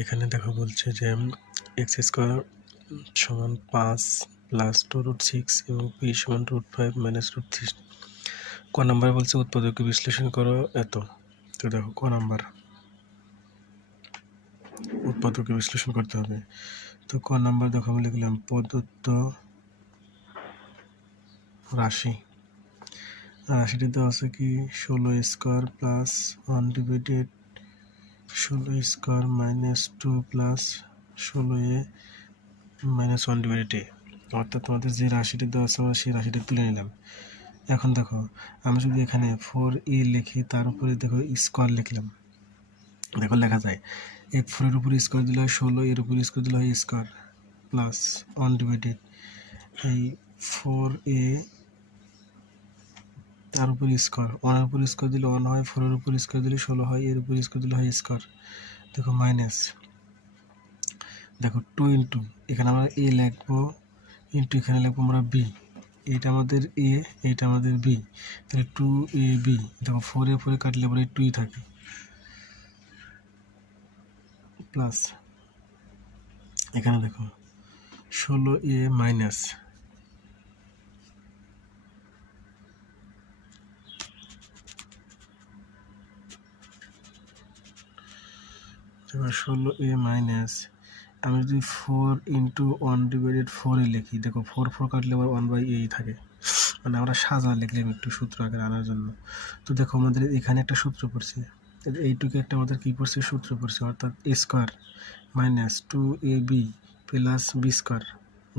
এখানে দেখো বলছে যে এক্স স্কোয়ার সমান 5 প্লাস 2√6 এবং পি সমান √5 মাইনাস √3। ক নাম্বার বলছে উৎপাদককে বিশ্লেষণ করো এত। তো দেখো ক নাম্বার উৎপাদককে বিশ্লেষণ করতে হবে। তো ক নাম্বার দেখো আমি লিখলাম প্রদত্ত রাশি, রাশিটি দেওয়া আছে কি 16 square plus 1 divided 16 square minus 2 plus 16a minus 1 divided a। অর্থাৎ তোমাদের যে রাশিটি দেওয়া আছে আমরা সেই রাশিটি তুলে নিলাম। এখন দেখো আমি যদি এখানে 4a লিখি তার উপরে দেখো স্কোয়ার লিখলাম, দেখো লেখা যায় এই 4 এর উপর স্কোয়ার দিলে হয় 16, এর উপর স্কোয়ার দিলে হয় স্কোয়ার প্লাস 1 ডিভাইডেড এই 4a তার উপর স্কোয়ার, 1 এর উপর স্কোয়ার দিলে 1 হয়, 4 এর উপর স্কোয়ার দিলে 16 হয়, এর উপর স্কোয়ার দিলে হয় স্কোয়ার। দেখো মাইনাস দেখো 2 ইন্টু এখানে আমরা a লিখবো ইন্টু এখানে লিখবো আমরা b, এটা আমাদের a এটা আমাদের b, তাহলে 2ab। দেখো 4 এ 4 এ কাটলে পরে 2ই থাকে প্লাস এখানে দেখো 16a মাইনাস দেখো 16a মাইনাস আমি যদি 4 ইন্টু 1 ডিভাইডেড 4 এ লিখি, দেখো 4 4 কাটলে আবার 1/a থাকে, মানে আমরা সাজা লিখলাম একটু সূত্র আকারে আনার জন্য। তো দেখো আমাদের এখানে একটা সূত্র পড়ছে, এইটুকু একটা আমাদের কী পড়ছে সূত্র পড়ছে, অর্থাৎ a square minus 2ab plus b square.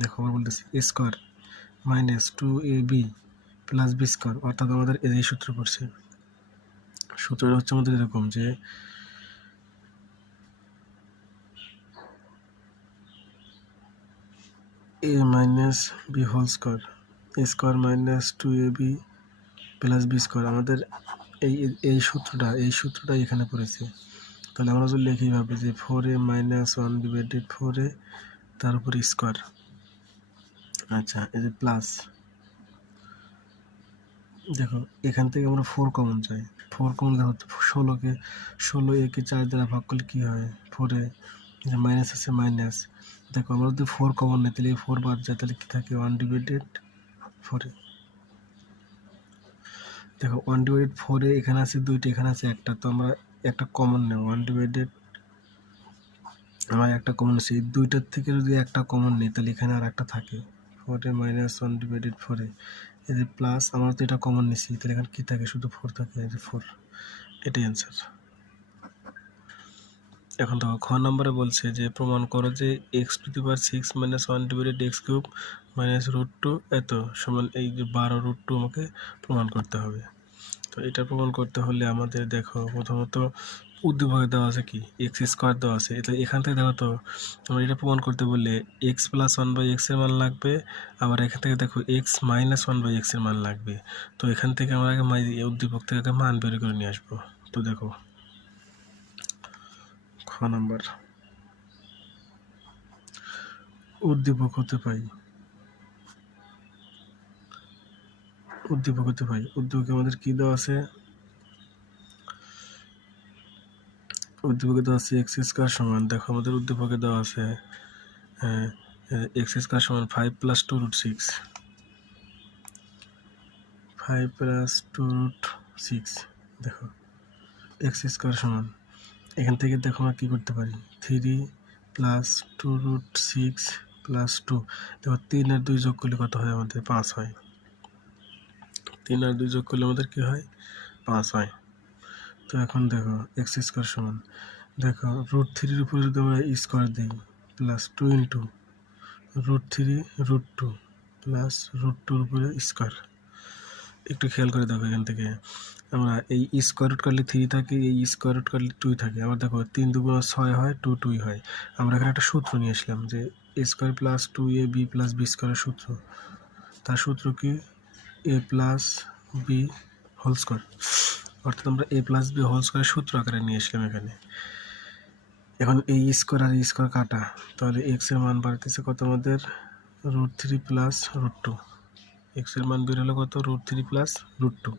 দেখো আমরা বলতেছি a square minus 2ab plus b square, অর্থাৎ আমাদের এই সূত্র পড়ছে। সূত্রটা হচ্ছে আমাদের এরকম যে a minus b whole square, a square minus 2ab plus b square. আমাদের এই সূত্রটা এখানে পড়েছে। তাহলে আমরা যদি লিখি ভাবে যে 4a মাইনাস 1 ডিভাইডেড 4a তার উপর স্কোয়ার, আচ্ছা এই যে প্লাস দেখো এখান থেকে আমরা 4 কমন চাই, 4 কমন দেখো 16a কে 4 দ্বারা ভাগ করলে কী হয় 4a, মাইনাস আছে মাইনাস, দেখো আমরা যদি 4 কমন নেই তাহলে 4 বাদ যায়, তাহলে কী থাকে 1 ডিভাইডেড 4a। দেখো 1 ডিভাইডেড 4a এখানে আছে 2টি, এখানে আছে একটা, তো আমরা একটা কমন নেব 1 ডিভাইডেড, আমরা একটা কমন নিচ্ছি, এই 2টার থেকে যদি একটা কমন নিই তাহলে এখানে আর একটা থাকে 4a মাইনাস 1 ডিভাইডেড 4a, এই যে প্লাস আমরা তো এটা কমন নিচ্ছি, তাহলে এখানে কী থাকে শুধু 4 থাকে, এই যে 4, এটাই অ্যান্সার। এখন দেখো খ নম্বরে বলছে যে প্রমাণ করো যে x⁻6 minus 1 divided x³ minus √2 এত সমান এই যে 12√2 আমাকে প্রমাণ করতে হবে। তো এটা প্রমাণ করতে হলে আমাদের দেখো প্রথমত উদ্দীপকে দেওয়া আছে কি এক্স স্কোয়ার দেওয়া আছে, এটা এখান থেকে দেখো তো আমরা এটা প্রমাণ করতে বললে x প্লাস 1/x এর মান লাগবে, আবার এখান থেকে দেখো x মাইনাস 1/x এর মান লাগবে। তো এখান থেকে আমরা আগে উদ্দীপক থেকে আগে মান বের করে নিয়ে আসবো। তো দেখো খ নাম্বার উদ্দীপক হতে পাই উদ্দীপকে আমাদের কি দেওয়া আছে, উদ্দীপকে দেওয়া আছে এক্স স্কোয়ার সমান, দেখো আমাদের উদ্দীপকে দেওয়া আছে এক্স স্কোয়ার সমান 5 প্লাস 2√6, 5 প্লাস 2√6। দেখো এক্স স্কোয়ার সমান এখান থেকে দেখো আমরা কী করতে পারি 3 প্লাস 2√6 প্লাস 2, দেখো 3 আর 2 যোগ করলে কত হয় আমাদের 5 হয়, 3 আর 2 যোগ করলে আমাদের কী হয় 5 হয়। তো এখন দেখো এক্স স্কোয়ার সমান দেখো √3 উপরে যদি আমরা স্কোয়ার দিই প্লাস 2 ইন্টু √3 √2 প্লাস √2 উপরে স্কোয়ার। একটু খেয়াল করে দেখো এখান থেকে আমরা এই স্কোয়ার রুট কাটলে 3 থাকে, এই স্কোয়ার রুট কাটলে 2 থাকে, আবার দেখো 3 2 6 হয়, 2 2 হয়। আমরা এখানে একটা সূত্র নিয়ে আসলাম যে a square plus 2ab plus b স্কোয়ারের সূত্র, তার সূত্র কি a plus b whole square, অর্থাৎ আমরা a প্লাস b হোল স্কোয়ারের সূত্র আকারে নিয়ে আসলাম এখানে। এখন এই স্কোয়ার আর স্কোয়ার কাটা, তাহলে এক্স এর মান বাড়তেছে কত আমাদের √3 প্লাস √2, এক্স এর মান বের হলো কত √3 প্লাস √2।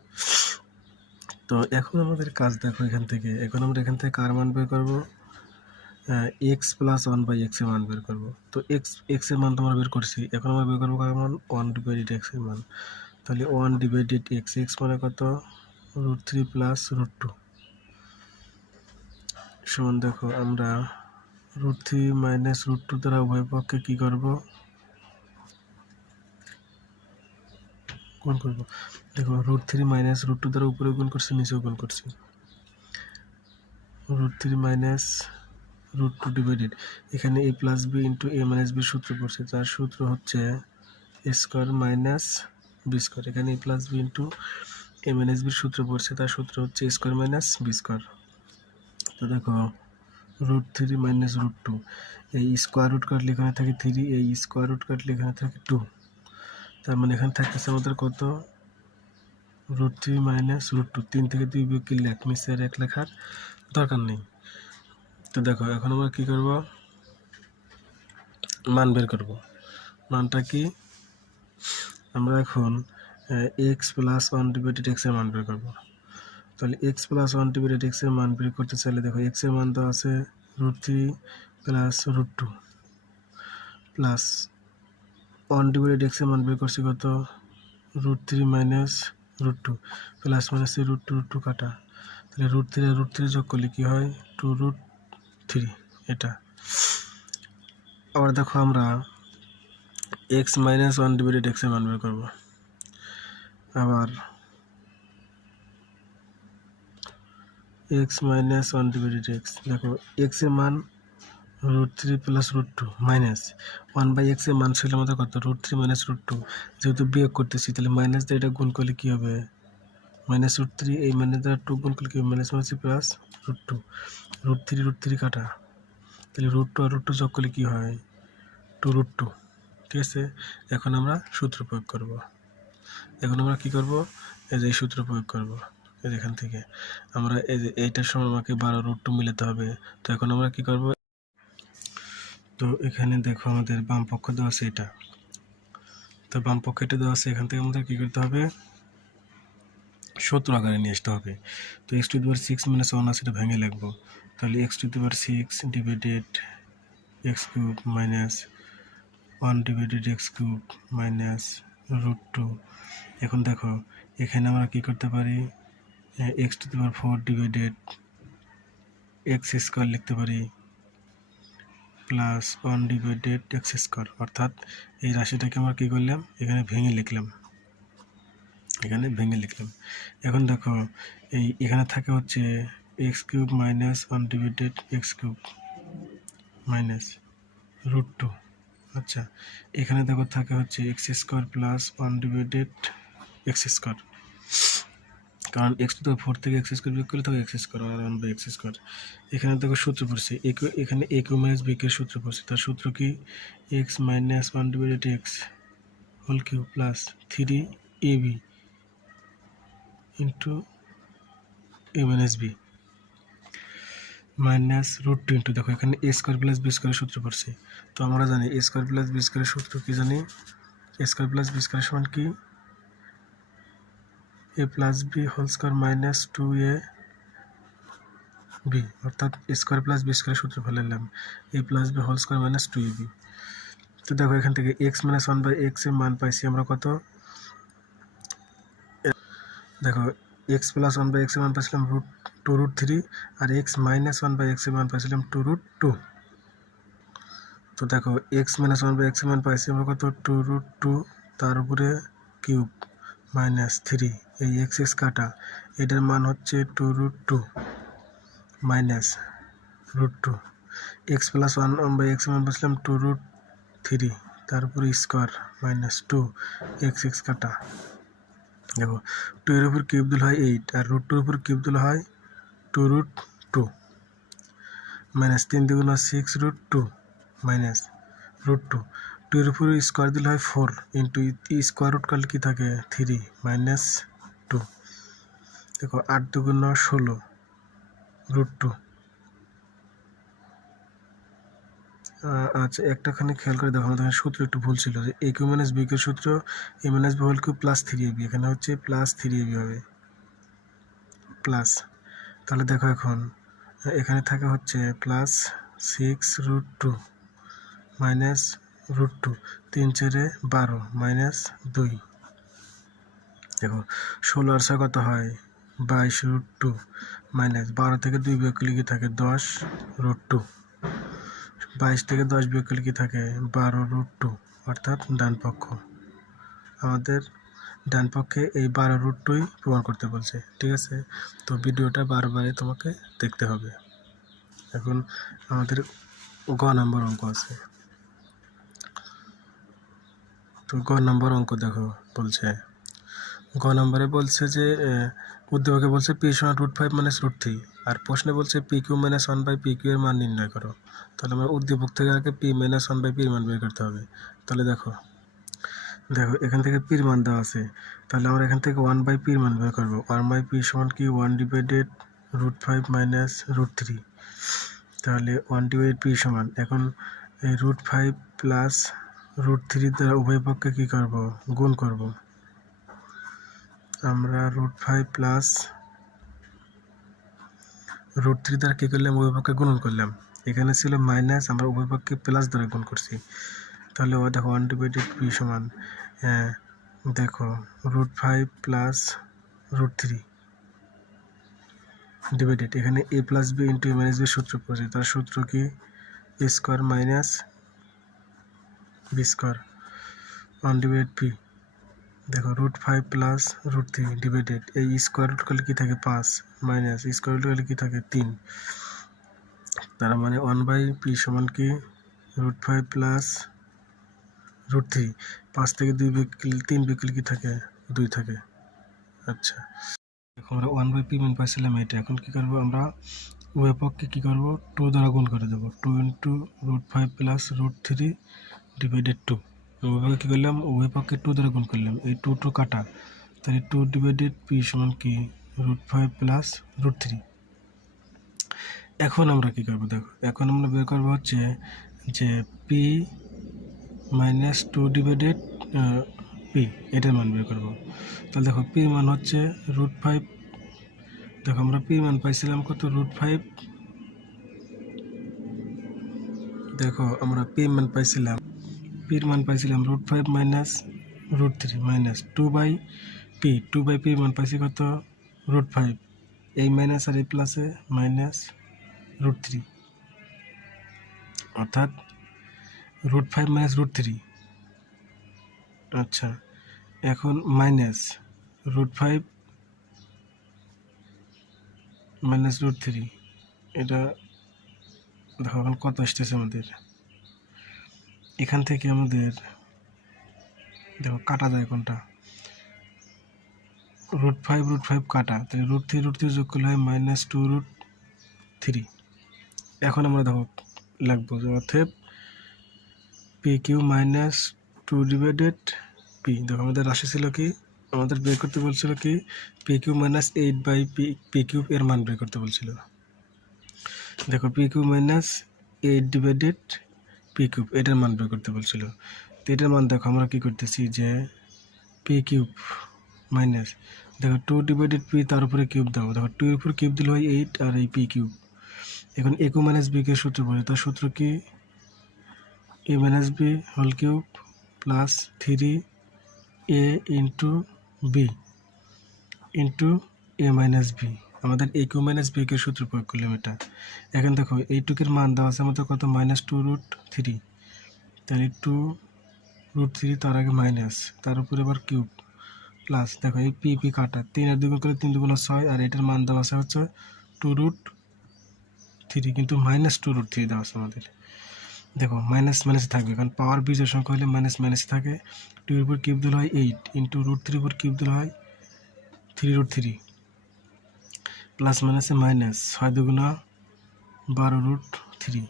তো এখন আমাদের কাজ দেখো এখান থেকে, এখন আমরা এখান থেকে কার মান বের করবো এক্স প্লাস 1/x এর মান বের করবো। তো এক্স এর মান তোমরা বের করছি, এখন আমরা বের করবো কার মান? 1/x এর মান। তাহলে 1/x, এক্স মানে কত? √3 প্লাস √2 সমান, দেখো আমরা √3 মাইনাস √2 দ্বারা উভয় পক্ষে কী করবো? গুণ করবো। দেখো √3 মাইনাস √2 দ্বারা উপরে গুণ করছি, নিচেও গুণ করছি। √3 মাইনাস √2 ডিভাইডেড, এখানে a plus B into a minus B সূত্র পড়ছে, তার সূত্র হচ্ছে a square minus B square. এখানে a plus B into a minus বির সূত্র পড়ছে, তার সূত্র হচ্ছে a square minus B square. তো দেখো √3 মাইনাস √2, এই স্কোয়ার রুট কাটলে এখানে থাকে 3, এই স্কোয়ার রুট কাটলে এখানে থাকে 2, তার মানে এখানে থাকতেছে আমাদের কত? √3 মাইনাস √2। 3 থেকে 2 বিয়োগ করলে 1, নিচে আর 1 লেখার দরকার নেই। তো দেখো এখন আমরা কী করব? মান বের করব। মানটা কি? আমরা এখন এক্স প্লাস 1/x এর মান বের করব। তাহলে এক্স প্লাস 1/x এর মান বের করতে চাইলে দেখো এক্স এর মান তো আছে √3 প্লাস √2 প্লাস 1/x এর মান বের করছি কত? √3 মাইনাস √2 প্লাস মাইনাস √2 কাটা, তাহলে √3 আর √3 যোগ করলে কী হয়? 2√3 এটা। আবার দেখো আমরা এক্স মাইনাস 1/x এর মান বের করবো। আবার এক্স মাইনাস 1/x, দেখো এক্স এর মান √3 প্লাস √2 মাইনাস 1/x এর মান ছিল আমাদের কত? √3 মাইনাস √2, যেহেতু বিয়োগ করতেছি তাহলে মাইনাস দিয়ে এটা গুণ করলে কী হবে? মাইনাস √3, এই মাইনাস দ্বারা 2 গুণ করলে কী হবে? মাইনাস মাইনাস প্লাস √2, √3 কাটা, তাহলে √2 আর √2 যোগ করলে কী হয়? 2√2। ঠিক আছে, এখন আমরা সূত্র প্রয়োগ করব। এখন আমরা কী করব? এই যে এই সূত্র প্রয়োগ করব। এই এখান থেকে আমরা এই যে এইটার সময় আমাকে 12√2 মিলাতে হবে। তো এখন আমরা কী করব? তো এখানে দেখো আমাদের বাম পক্ষ দেওয়া আছে এটা, তো বাম পক্ষ এটা দেওয়া আছে, এখান থেকে আমাদের কী করতে হবে? সূত্র আকারে নিয়ে আসতে হবে। তো x⁻6 - 1 আছে, এটা ভেঙে লিখবো। তাহলে x⁻6 divided x³ minus 1/x³ minus √2। এখন দেখো এখানে আমরা কি করতে পারি? x⁴ ডিভাইডেড x² লিখতে পারি প্লাস 1/x², অর্থাৎ এই রাশিটাকে আমরা কী করলাম? এখানে ভেঙে লিখলাম। এখন দেখো এখানে থাকে হচ্ছে x³ মাইনাস 1/x³ মাইনাস √2। আচ্ছা, এখানে দেখো থাকে হচ্ছে x² প্লাস 1/x², কারণ x⁴ থেকে x² বিয়োগ করলে থাকে x² আর 1/x²। এখানে দেখো সূত্র পড়ছে, এখানে a কিউ মাইনাস b এর সূত্র পড়ছে, তার সূত্র কি? x minus 1/x whole cube plus 3ab into a minus b minus √2 into, দেখো এখানে a² প্লাস b² সূত্র পড়ছে। তো আমরা জানি a² প্লাস b² সূত্র কি জানি? a² প্লাস b² সমান কি? a plus b whole square minus 2ab, অর্থাৎ a² প্লাস b² সূত্র ফেলালাম, a plus b whole square minus 2ab। তো দেখো এখান থেকে x - 1/x এর মান পাইছি আমরা কত? দেখো x প্লাস 1/x এর মান পাইছিলাম √2√3 আর x মাইনাস 1/x এর মান পাইছিলাম 2√2। তো দেখো x মাইনাস 1/x এর মান পাইছি আমরা কত? 2√2, তার উপরে কিউব মাইনাস 3, এই x কাটা, এটার মান হচ্ছে 2√2 মাইনাস √2। x প্লাস 1/x এর মান পাইছিলাম 2√3, তার উপরে স্কোয়ার মাইনাস 2, x কাটা। দেখো 2 এর উপর কিউব দিলে হয় 8, আর √2 এর উপর কিউব দিলে হয় 2√2 মাইনাস 3 × 6√2 মাইনাস √2। 2 এর উপর স্কোয়ার দিলে হয় 4 ইন্টু স্কোয়ার রুট করলে কী থাকে? 3 মাইনাস 2। দেখো 8 × 2 = 16 √2। আচ্ছা, একটাখানে খেয়াল করে দেখো, আমাদের সূত্র একটু ভুল ছিল, যে a cube minus b cube সূত্র a minus b whole cube plus 3ab, এখানে হচ্ছে প্লাস 3ab হবে প্লাস। তাহলে দেখো এখন এখানে থাকে হচ্ছে প্লাস 6√2 মাইনাস √2, 3 4 12 মাইনাস 2। দেখো 16 আর 6 কত হয় 22√2 মাইনাস 12 থেকে 2 বিয়োগ করলে কি থাকে 10√2, 22 থেকে 10 বিয়োগ করলে কি থাকে 12√2, অর্থাৎ ডান পক্ষ। আমাদের ডান পক্ষে এই 12√2ই প্রমাণ করতে বলছে, ঠিক আছে। তো ভিডিওটা বারবারই তোমাকে দেখতে হবে। এখন আমাদের গ নম্বর অঙ্ক আছে। তো গ নম্বর অঙ্ক দেখো বলছে, গ নম্বরে বলছে যে উদ্দীপকে বলছে পি সমান √5 মাইনাস √3, আর প্রশ্নে বলছে পি কিউ মাইনাস 1/PQ এর মান নির্ণয় করো। তাহলে আমরা উদ্দীপক থেকে আগে পি মাইনাস 1/P এর মান বের করতে হবে। তাহলে দেখো এখান থেকে পির মান দেওয়া আছে, তাহলে আমরা এখান থেকে 1/P এর মান বের করবো। 1/P সমান কি 1/√5 মাইনাস √3। তাহলে 1/P সমান, এখন এই √5 প্লাস √3 দ্বারা উভয় পক্ষে কী করব গুণ করব। আমরা √5 প্লাস √3 দ্বারা কী করলাম উভয় পক্ষে গুণন করলাম। এখানে ছিল মাইনাস, আমরা উভয় পক্ষে প্লাস দ্বারা গুণ করছি। তাহলে দেখো 1/P সমান দেখো √5 প্লাস √3 ডিভাইডেড, এখানে a plus b into a minus b সূত্র পড়ছে। তার সূত্র কি a square minus b square 1/P। দেখো √5 প্লাস √3 ডিভাইডেড, এই স্কোয়ার রুট করলে কী থাকে 5 মাইনাস স্কোয়ার রুট করলে কী থাকে 3। তার মানে 1/P সমান কি √5 প্লাস √3, 5 থেকে 2 বিয়োগ 3 বিয়োগ করলে কী থাকে 2 থাকে। আচ্ছা, এখন আমরা 1/P মান পাইছিলাম এটা। এখন কী করবো আমরা উভয় পক্ষে কী করবো 2 দ্বারা গুণ করে দেবো। 2 ইন্টু √5 প্লাস √3 ডিভাইডেড 2। উভয় পক্ষে কী করলাম উভয় পক্ষে 2 দ্বারা গুণ করলাম, এই 2 কাটা। তাহলে 2 ডিভাইডেড P সমান কি √5 প্লাস √3। এখন আমরা কী করবো দেখো, এখন আমরা বের করবো হচ্ছে যে P মাইনাস 2 ডিভাইডেড P, এটার মান বের করবো। তাহলে দেখো P মান হচ্ছে √5, দেখো আমরা P মান পাইছিলাম কত √5, দেখো আমরা P মান পাইছিলাম √5 মাইনাস √3 মাইনাস 2/P, 2/P মান পাইছি কত √5, এই মাইনাস আর এই প্লাসে মাইনাস √3, অর্থাৎ √5 মাইনাস √3। আচ্ছা, এখন মাইনাস √5 মাইনাস √3, এটা দেখো এখন কত আসতেছে আমাদের। এখান থেকে আমাদের দেখো কাটা যায় কোনটা, √5 কাটা, তাহলে √3 যোগ করলে হয় মাইনাস 2√3। এখন আমরা দেখো লিখবো যে অতএব PQ মাইনাস 2 ডিভাইডেড P। দেখো আমাদের রাশি ছিল কি, আমাদের বের করতে বলছিল কি PQ মাইনাস 8/PQ এর মান বের করতে বলছিল। দেখো PQ মাইনাস 8 ডিভাইডেড PQ এটার মান বের করতে বলছিল। তো এটার মান দেখো আমরা কি করতেছি যে PQ মাইনাস, দেখো 2 ডিভাইডেড P তার উপরে কিউব দাও, দেখো 2 এর উপর কিউব দিলে হয় 8 আর এই PQ। এখন A মাইনাস B কে সূত্র পড়ে, তার সূত্র কি A minus B whole cube plus 3A into B into A minus B। আমাদের AQ মাইনাস B কে সূত্র প্রয়োগ করলাম এটা। এখন দেখো এইটুকের মান দেওয়া আছে আমাদের কত মাইনাস 2√3, তাহলে 2√3 তার আগে মাইনাস, তার উপরে আবার কিউব প্লাস, দেখো এই পি কাটা, 3 আর 2 গুণ করলে 3 2 6, আর এটার মান দেওয়া আছে হচ্ছে 2√3, কিন্তু মাইনাস 2√3 দেওয়া আছে আমাদের। দেখো মাইনাস মাইনাস থাকবে, কারণ পাওয়ার বীজের সংখ্যা হলে মাইনাস মাইনাস থাকে। 2 এর উপর কিউব দিলে হয় 8 ইন্টু √3 উপর কিউব দিলে হয় 3√3 প্লাস মাইনাসে মাইনাস 6 2 12√3।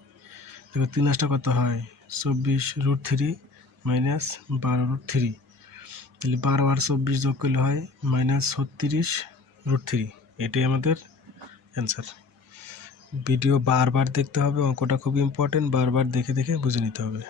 দেখো 3 আসটা কত হয় 24√3 মাইনাস 12√3, তাহলে 12 আর 24 যোগ করলে হয় মাইনাস 36√3। এটাই আমাদের অ্যান্সার। ভিডিও বারবার দেখতে হবে, অঙ্কটা খুব ইম্পর্টেন্ট, বারবার দেখে দেখে বুঝে নিতে হবে।